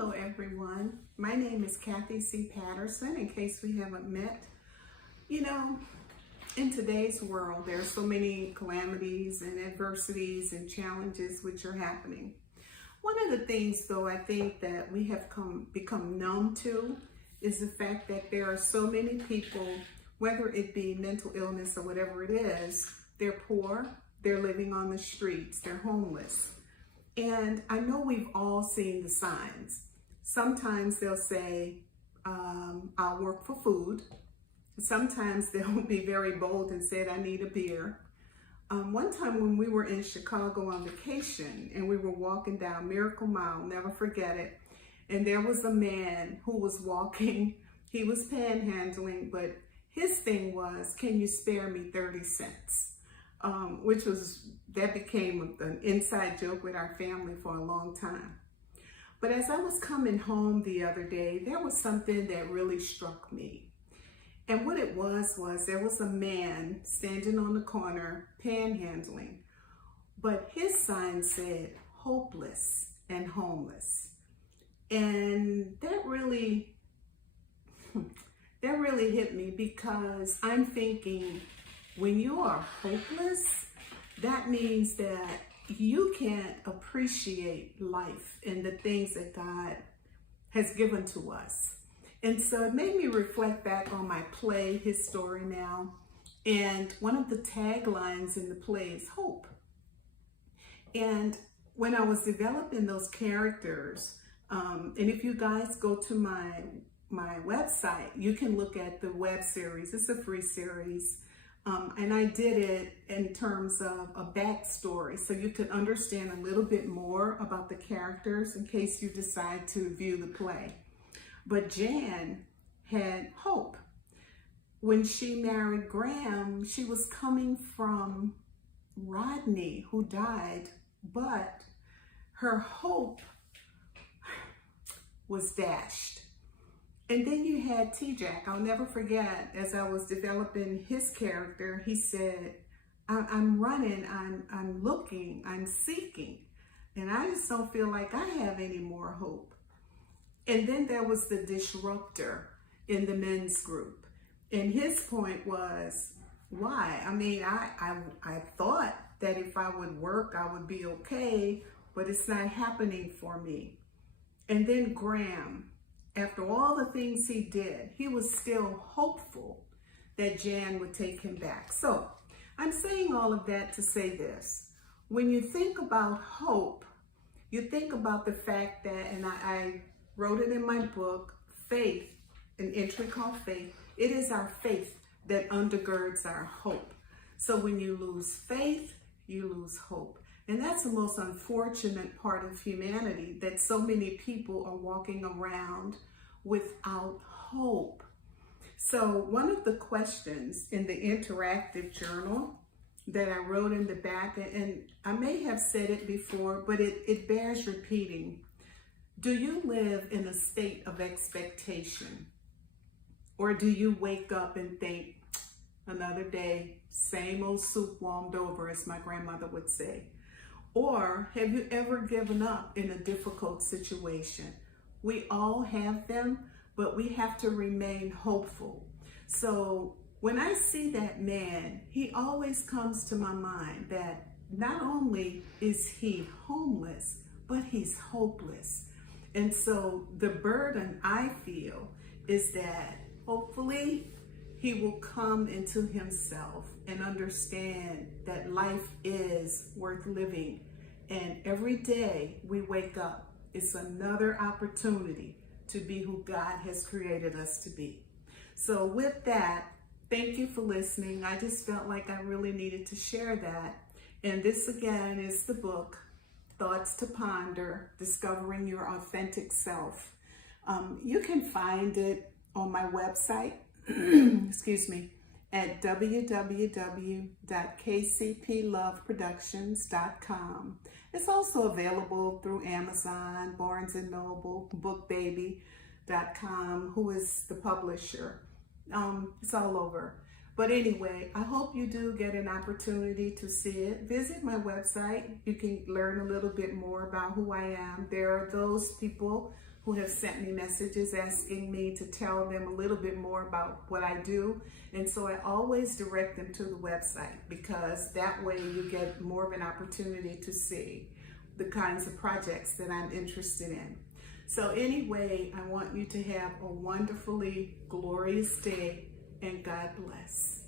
Hello everyone, my name is Kathy C. Patterson, in case we haven't met. You know, in today's world, there are so many calamities and adversities and challenges which are happening. One of the things though I think that we have become numb to is the fact that there are so many people, whether it be mental illness or whatever it is, they're poor, they're living on the streets, they're homeless. And I know we've all seen the signs. Sometimes they'll say, I'll work for food. Sometimes they'll be very bold and say, I need a beer. One time when we were in Chicago on vacation and we were walking down Miracle Mile, never forget it, and there was a man who was walking, he was panhandling, but his thing was, can you spare me 30 cents? That became an inside joke with our family for a long time. But as I was coming home the other day, there was something that really struck me. And what it was there was a man standing on the corner panhandling, but his sign said hopeless and homeless. And that really hit me, because I'm thinking, when you are hopeless, that means that you can't appreciate life and the things that God has given to us. And so it made me reflect back on my play, His Story Now. And one of the taglines in the play is hope. And when I was developing those characters, and if you guys go to my website, you can look at the web series. It's a free series. And I did it in terms of a backstory, so you could understand a little bit more about the characters in case you decide to view the play. But Jan had hope. When she married Graham, she was coming from Rodney, who died, but her hope was dashed. And then you had T-Jack. I'll never forget, as I was developing his character, he said, I'm running, I'm looking, I'm seeking, and I just don't feel like I have any more hope. And then there was the disruptor in the men's group. And his point was, why? I mean, I thought that if I would work, I would be okay, but it's not happening for me. And then Graham, after all the things he did, he was still hopeful that Jan would take him back. So I'm saying all of that to say this. When you think about hope, you think about the fact that, and I wrote it in my book, faith, an entry called Faith. It is our faith that undergirds our hope. So when you lose faith, you lose hope. And that's the most unfortunate part of humanity, that so many people are walking around without hope. So one of the questions in the interactive journal that I wrote in the back, and I may have said it before, but it bears repeating. Do you live in a state of expectation? Or do you wake up and think, another day, same old soup warmed over, as my grandmother would say? Or have you ever given up in a difficult situation? We all have them, but we have to remain hopeful. So when I see that man, he always comes to my mind that not only is he homeless, but he's hopeless. And so the burden I feel is that hopefully he will come into himself and understand that life is worth living. And every day we wake up, it's another opportunity to be who God has created us to be. So with that, thank you for listening. I just felt like I really needed to share that. And this again is the book, Thoughts to Ponder, Discovering Your Authentic Self. You can find it on my website, excuse me, at www.kcploveproductions.com. It's also available through Amazon, Barnes & Noble, BookBaby.com, who is the publisher. It's all over. But anyway, I hope you do get an opportunity to see it. Visit my website. You can learn a little bit more about who I am. There are those people who have sent me messages asking me to tell them a little bit more about what I do. And so I always direct them to the website, because that way you get more of an opportunity to see the kinds of projects that I'm interested in. So anyway, I want you to have a wonderfully glorious day, and God bless.